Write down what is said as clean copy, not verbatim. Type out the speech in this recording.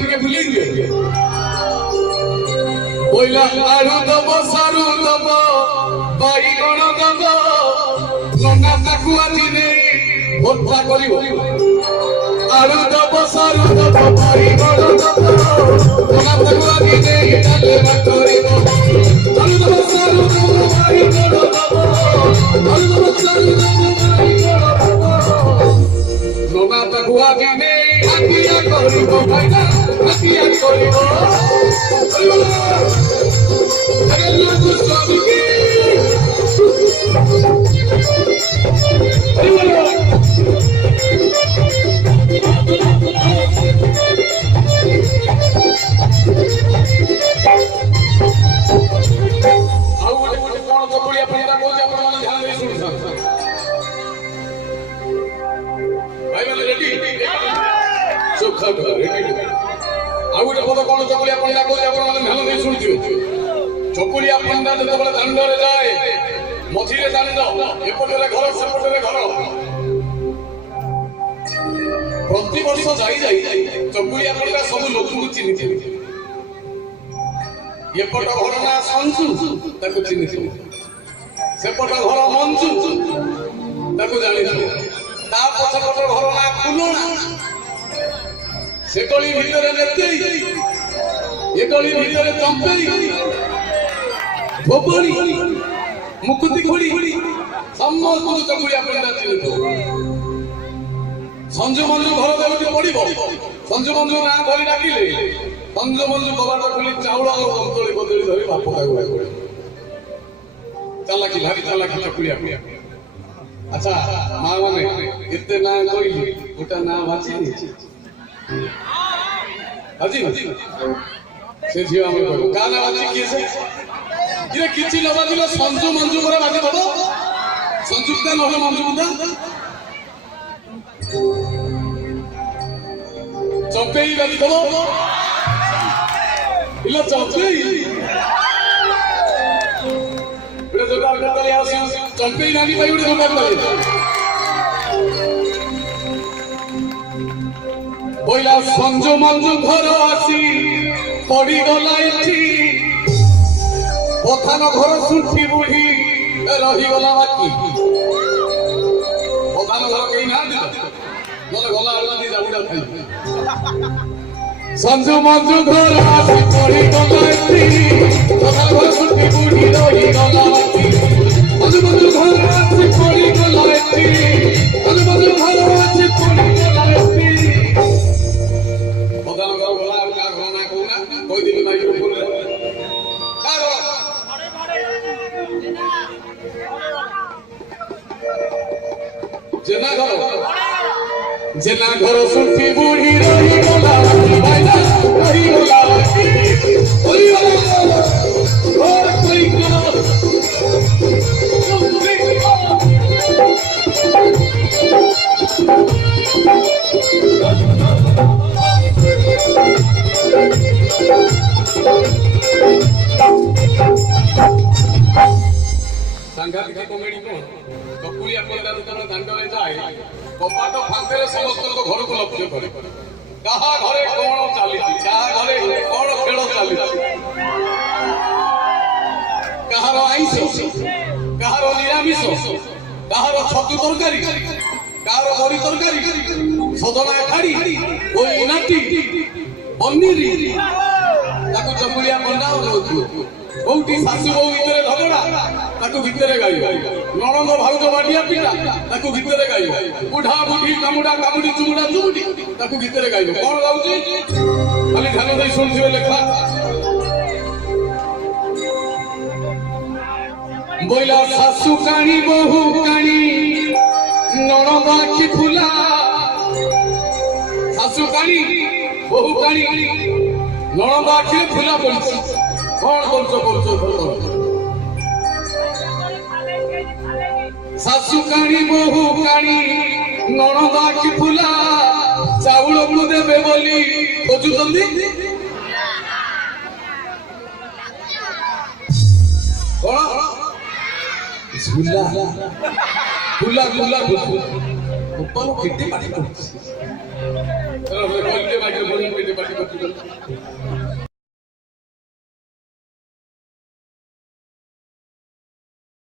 ଟିକେ ଭୁଲେଇ ଦିଅ ବୋଇଲା ଆଳୁ ଦବ ସାରୁ ଦବ ବାଇଗଣ ଦବ ନନା ତାକୁ ଆଜି ନେଇ ଭର୍ତ୍ତା କରିବ ଆଳୁ ଦବ ସାରୁ ଦବ ବାଇଗଣ ଦବ ନନା ତାକୁ ଆଜି ନେଇ ଡାଲମା କରିବ ଆଳୁ ଦବ ସାରୁ ଦବ ବାଇଗଣ ଦବ ଆଳୁ ଦବ ସାରୁ ଦବ ବାଇଗଣ ଦବ ନନା ତାକୁ ଆଜି ନେଇ ହାତିଆ କରିବ ଭାଇନା ହାତିଆ କରିବ चकुलिया पंडा जो दांडे जाए मझे दांड एपटे घर सेपटे घर प्रति वर्ष चकुलिया पंडा सब लोक चिन्ह एपट घर ना संजु चिन्ह सेपट घर मंजू जानी पछपट घर ना फुलना से गली भितर ये गली भितर चंपेई भोपड़ी मुकुति घोड़ी समस्त चकुलिया पंडा चिन्ह संजु मंजू घर देवती पड़ब संजु मंजू ना धरी डाकिले संजु मंजू कबाट खोली चाउल और गंतली बदली धरी बाप चालाकी भारी चालाकी चकुलिया अच्छा माँ माने एते ना कहली गोटा ना बाची हाजी से झियो हम कहू का ना बाची किए से ये किछि न बाजिलो संजू मंजू करे बाजी दबो संजुक्ता न मंजू बुदा चंपेई बाजी दबो इला चंपेई बड़े जोरदार करता ले आसी चंपेई नानी भाई बड़े जोरदार करे बोला संजू मंजू घर आसी पड़ी गला एठी पथान घर सुठी बुढ़ी रही गला बाकी पथान घर कहीं ना दिल नले गला आलनी जाउडा खाई संजू मंजू घर आसी पड़ी गला एठी पथान घर सुठी बुढ़ी रही गला बाकी संजू मंजू घर आसी पड़ी गला एठी संजू मंजू घर आसी पड़ी गला एठी पथान घर गला का घर ना कोना कोई दिन माइक्रोफोन रे जेना घर सुठी बूढ़ी रही गला भाईना रही गला कोई और कोई सांघातिक कॉमेडी कोन चकुलिया पंडा दुकान दांडरे जाए कपाट फांतेरे समस्त को घर को लक्ष्य करे कहा घरे कोन चाली कहा घरे कोन खेल चाली कहार आइंस कहार निरामिष कहार छतु तरकारी कहार बड़ी तरकारी सजना खाड़ी कोई नाटी पनीर ताको चकुलिया पंडा कोउटी सासु बहु भितरे झगड़ा ताको भितरे गाइबा नणंद भाउज बाडिया पिटा ताको भितरे गाइबा बुढ़ा बुढ़ी कामुडा कामुडी चुमुडा चुमुडी ताको भितरे गाइबा कोन गाउची खाली ध्यान देई सुनथिबे लेखा बोइला सासु कानी बहु कानी नणंद आखि फुला सासु कानी बहु कानी नणंद आखि फुला पड़छ कौन बोलছো सासु कानी बहु कानी नणंद आखि फुला चाउल को देबे बोली खोजुतंदी कोन झूला फुला फुला ऊपर किट्टी पानी पड़छ चलो बोल के माइक्रोफोन पे पानी